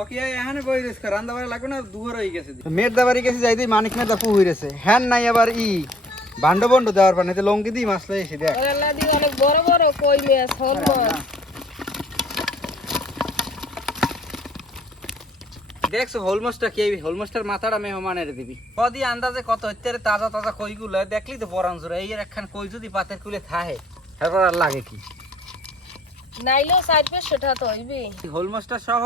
ওকে এখানে বই রেস রান্দা বাড়ি লাগবে না দুয়ার হয়ে গেছে মেরদা বাড়ি গেছে যাইতেই মানিক মেরদা পু হইরেছে হ্যান নাই আবার ভান্ড বন্ড দেওয়ার পানিতে লঙ্কি দিই মাছ লই এসে দেখ আল্লাহ দি অনেক বড় বড় কই মাছ হল মাছ দেখছো হোল মাছটা কি হোল মাছটার মাথাটা মেহমানের দিবি কদি আন্দাজে কত হইতে তাজা তাজা কইগুলো দেখলি তো পরান জোরে এই একখান কই যদি পাতের কুলে থাহে তারপর আর লাগে কি নাইলেও 4-500 টাকা তো হইবে হোল মাছটা সহ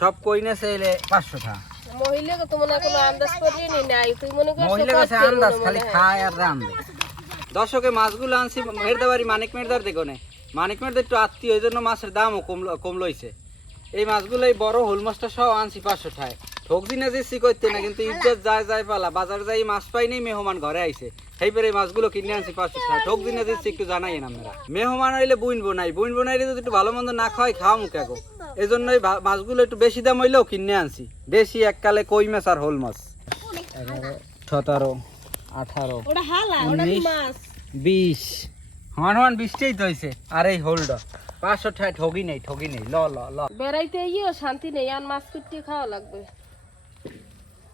সব কই না চাইলে 500 টাকা মহিলা তো মনে কোনো আন্দাজ করিয়ে নি নাই তুই মনে করছ মহিলা কাছে আন্দাজ খালি খায় আর রান্ধে দর্শকে মাছগুলো আনছি মেরদাবাড়ি মানিক মেরদার দেখো না মানিক মেরদার একটু আত্মীয় এই জন্য মাছের দামও কম লইছে এই মাছগুলো এই বড় হোল মাছটা সহ আনছি 500 টাকায় ঠক দিনে যেছি করতে না কিন্তু ইজ্জত যায় পালা বাজার যাই মাছ পাই নেই মেহমান ঘরে আইছে সেইপরে এই মাছগুলো কিনে আনছি 500 টাকা ঠক দিনে যেছি একটু জানাই না আমরা মেহমান আইলে বুইনবো নাইলে যদি একটু ভালো মন্দ না খাওয়াই খাওয়া মুখে গো এই জন্যই মাছগুলো একটু বেশি দাম হইলেও কিনে আনছি বেশি এককালে কই মাছ আর হোল মাছ 17 18 ওটা হালা ওটা মাছ 20 হন 20টাই তো হইছে আর এই হোলটা 500 টাকা ঠগি নেই ল বেড়াইতে ইও শান্তি নেই আর মাছ কুটি খাওয়া লাগবে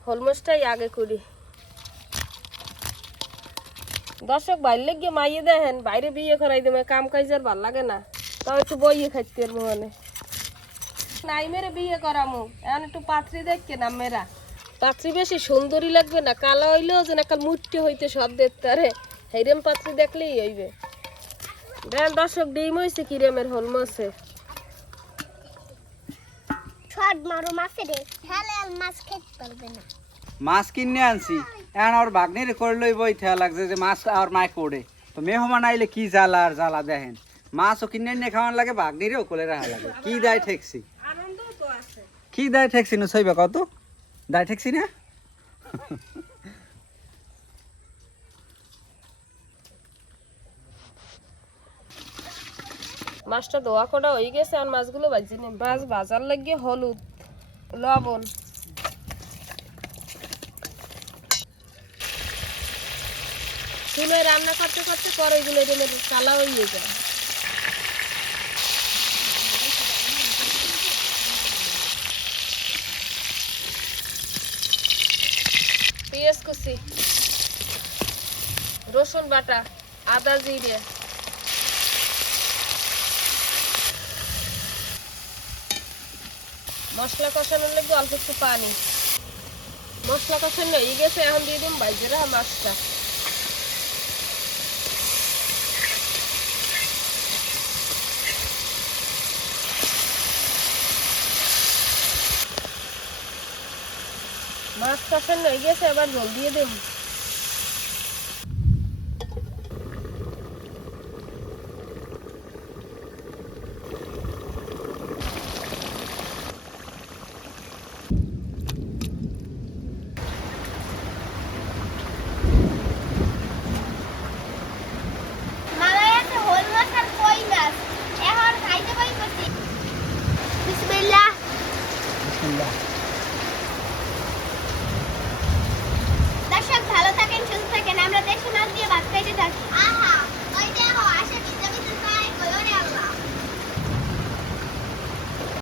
হোল মাছটাই আগে করি দর্শক বাইরে গিয়ে মাইয়ে দেখেন বাইরে বিয়ে করাই দেবে কাম কাজ আর ভাল লাগে না তাও একটু বইয়ে খাইতে পারবো মানে নাই মেরে বিয়ে করামু এখন একটু পাত্রী দেখকে না মেরা পাত্রী বেশি সুন্দরী লাগবে না কালো হইলেও যেন একটা মুট্টি হইতে সব দেখতে আরে হেরেম পাত্রী দেখলেই হইবে দেখেন দর্শক ডিম হয়েছে কিরেমের হোল মাছে শর্ট মারো মাছে রে তাহলে আর মাছ খেতে পারবে না মাছ কিনে আনছি এখন আর বাগনির করলই বই থেয়া লাগছে যে মাছ আর মাই পড়ে তো মেহমান আইলে কি জ্বালা আর জ্বালা দেখেন মাছও কিনে নিয়ে খাওয়ান লাগে বাগনিরেও কোলে রাখা লাগে কি দায় ঠেকছি আনন্দও তো আছে কি দায় ঠেকছি না সইবা কত দায় ঠেকছি না মাছটা ধোয়া করা হয়ে গেছে আর মাছগুলো ভাজি নেই মাছ ভাজার লাগিয়ে হলুদ লবণ চুলে রান্না করতে করতে পরে এগুলো চালা হয়ে যায় পেঁয়াজ কুচি রসুন বাটা আদা জিরে মশলা কষানোর লাগবে অল্প একটু পানি মশলা কষানো হয়ে গেছে এখন দিয়ে দিন ভাইজে রাখা মাছটা মাছ কষানো হয়ে গেছে এবার জল দিয়ে দেব